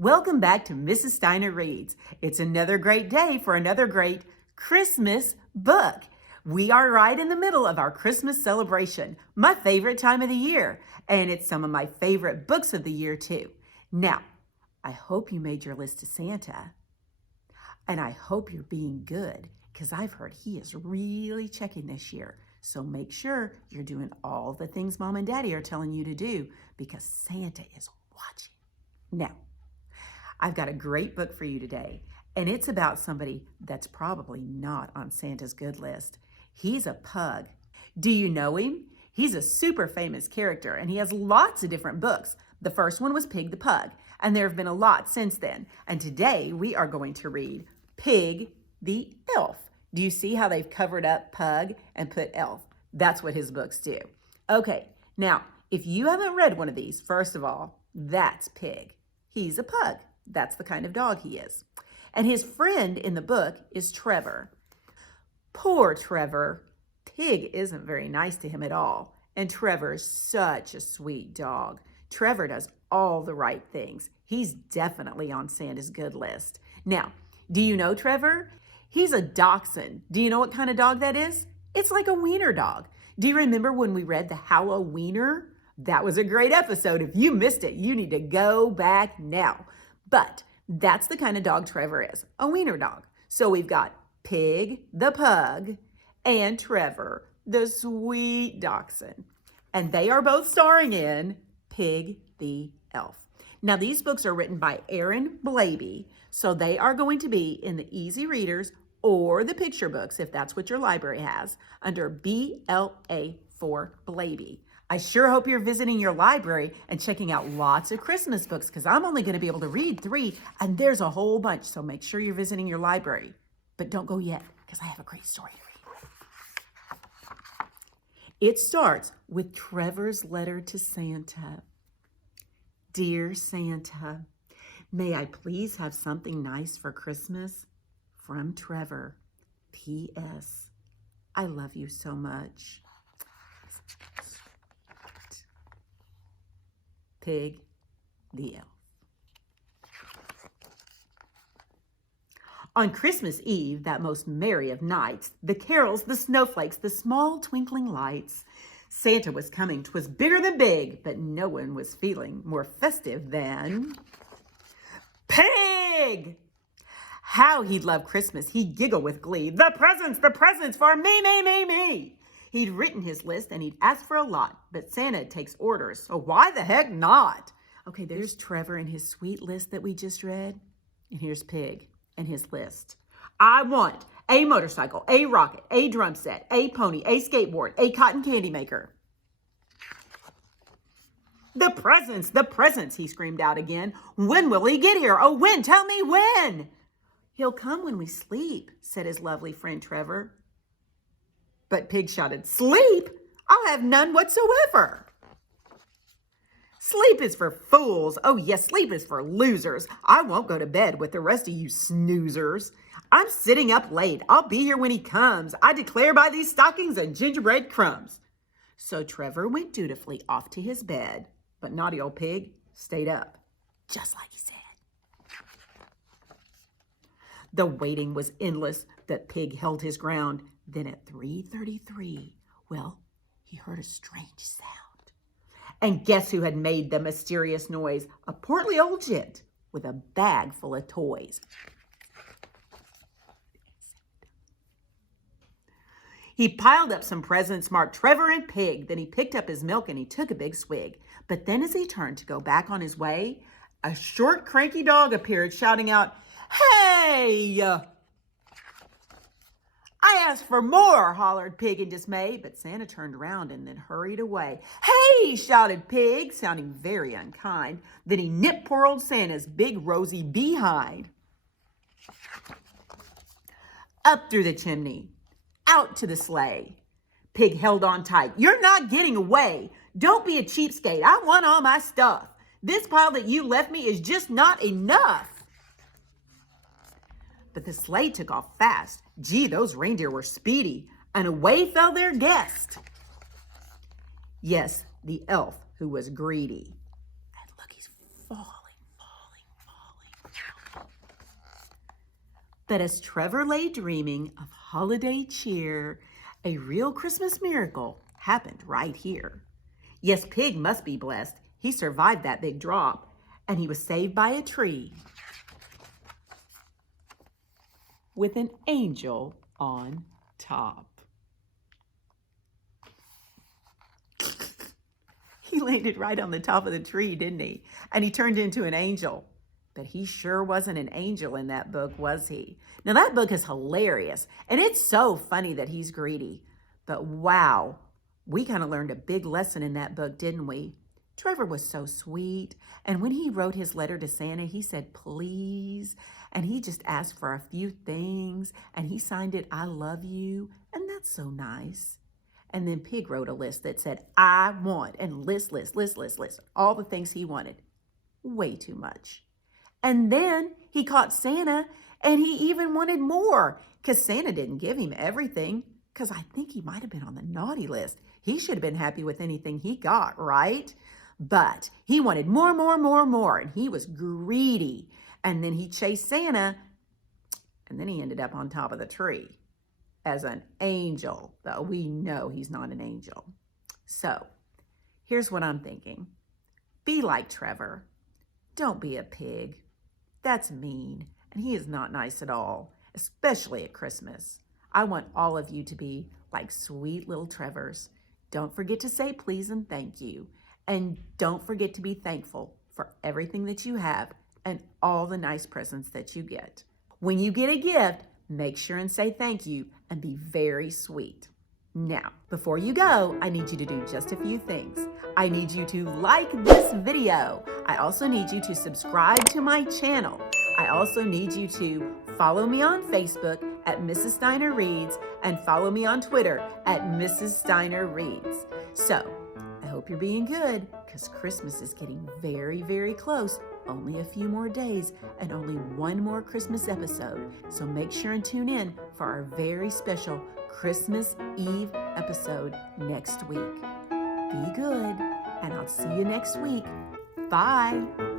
Welcome back to Mrs. Steiner Reads. It's another great day for another great Christmas book. We are right in the middle of our Christmas celebration, my favorite time of the year, and it's some of my favorite books of the year too. Now, I hope you made your list to Santa, and I hope you're being good because I've heard he is really checking this year. So make sure you're doing all the things Mom and Daddy are telling you to do because Santa is watching. Now, I've got a great book for you today, and it's about somebody that's probably not on Santa's good list. He's a pug. Do you know him? He's a super famous character, and he has lots of different books. The first one was Pig the Pug, and there have been a lot since then. And today we are going to read Pig the Elf. Do you see how they've covered up Pug and put Elf? That's what his books do. Okay, now, if you haven't read one of these, first of all, that's Pig. He's a pug. That's the kind of dog he is. And his friend in the book is Trevor. Poor Trevor. Pig isn't very nice to him at all. And Trevor's such a sweet dog. Trevor does all the right things. He's definitely on Santa's good list. Now, do you know Trevor? He's a dachshund. Do you know what kind of dog that is? It's like a wiener dog. Do you remember when we read the Halloweener? That was a great episode. If you missed it, you need to go back now. But that's the kind of dog Trevor is, a wiener dog. So we've got Pig the Pug and Trevor the sweet dachshund. And they are both starring in Pig the Elf. Now these books are written by Aaron Blabey, so they are going to be in the Easy Readers or the picture books, if that's what your library has, under BLA for Blabey. I sure hope you're visiting your library and checking out lots of Christmas books because I'm only going to be able to read 3 and there's a whole bunch. So make sure you're visiting your library. But don't go yet because I have a great story to read. It starts with Trevor's letter to Santa. Dear Santa, may I please have something nice for Christmas? From Trevor. P.S. I love you so much. Pig the Elf. On Christmas Eve, that most merry of nights, the carols, the snowflakes, the small twinkling lights, Santa was coming. 'Twas bigger than big, but no one was feeling more festive than Pig. How he'd love Christmas. He'd giggle with glee. The presents for me, me, me, me. He'd written his list and he'd asked for a lot, but Santa takes orders, so why the heck not? Okay, there's Trevor and his sweet list that we just read, and here's Pig and his list. I want a motorcycle, a rocket, a drum set, a pony, a skateboard, a cotton candy maker. The presents, he screamed out again. When will he get here? Oh, when? Tell me when. He'll come when we sleep, said his lovely friend Trevor. But Pig shouted, sleep? I'll have none whatsoever. Sleep is for fools. Oh, yes, sleep is for losers. I won't go to bed with the rest of you snoozers. I'm sitting up late. I'll be here when he comes. I declare by these stockings and gingerbread crumbs. So Trevor went dutifully off to his bed, but naughty old Pig stayed up, just like he said. The waiting was endless, but Pig held his ground. Then at 3:33, well, he heard a strange sound. And guess who had made the mysterious noise? A portly old gent with a bag full of toys. He piled up some presents marked Trevor and Pig. Then he picked up his milk and he took a big swig. But then as he turned to go back on his way, a short, cranky dog appeared shouting out, "Hey! I asked for more," hollered Pig in dismay, but Santa turned around and then hurried away. "Hey!" shouted Pig, sounding very unkind. Then he nipped poor old Santa's big rosy behind. Up through the chimney, out to the sleigh. Pig held on tight. "You're not getting away. Don't be a cheapskate. I want all my stuff. This pile that you left me is just not enough." But the sleigh took off fast. Gee, those reindeer were speedy, and away fell their guest. Yes, the elf who was greedy. And look, he's falling. But as Trevor lay dreaming of holiday cheer, a real Christmas miracle happened right here. Yes, Pig must be blessed. He survived that big drop, and he was saved by a tree with an angel on top. He landed right on the top of the tree, didn't he? And he turned into an angel. But he sure wasn't an angel in that book, was he? Now, that book is hilarious, and it's so funny that he's greedy. But wow, we kind of learned a big lesson in that book, didn't we? Trevor was so sweet, and when he wrote his letter to Santa, he said, please, and he just asked for a few things, and he signed it, I love you, and that's so nice. And then Pig wrote a list that said, I want, and list, all the things he wanted. Way too much. And then he caught Santa, and he even wanted more, because Santa didn't give him everything, because I think he might have been on the naughty list. He should have been happy with anything he got, right? But he wanted more, and he was greedy. And then he chased Santa, and then he ended up on top of the tree as an angel, though we know he's not an angel. So here's what I'm thinking. Be like Trevor. Don't be a pig. That's mean, and he is not nice at all, especially at Christmas. I want all of you to be like sweet little Trevors. Don't forget to say please and thank you. And don't forget to be thankful for everything that you have and all the nice presents that you get. When you get a gift, make sure and say thank you and be very sweet. Now, before you go, I need you to do just a few things. I need you to like this video. I also need you to subscribe to my channel. I also need you to follow me on Facebook at Mrs. Steiner Reads and follow me on Twitter at Mrs. Steiner Reads. So, I hope you're being good because Christmas is getting very, very close. Only a few more days and only one more Christmas episode. So make sure and tune in for our very special Christmas Eve episode next week. Be good, and I'll see you next week. Bye.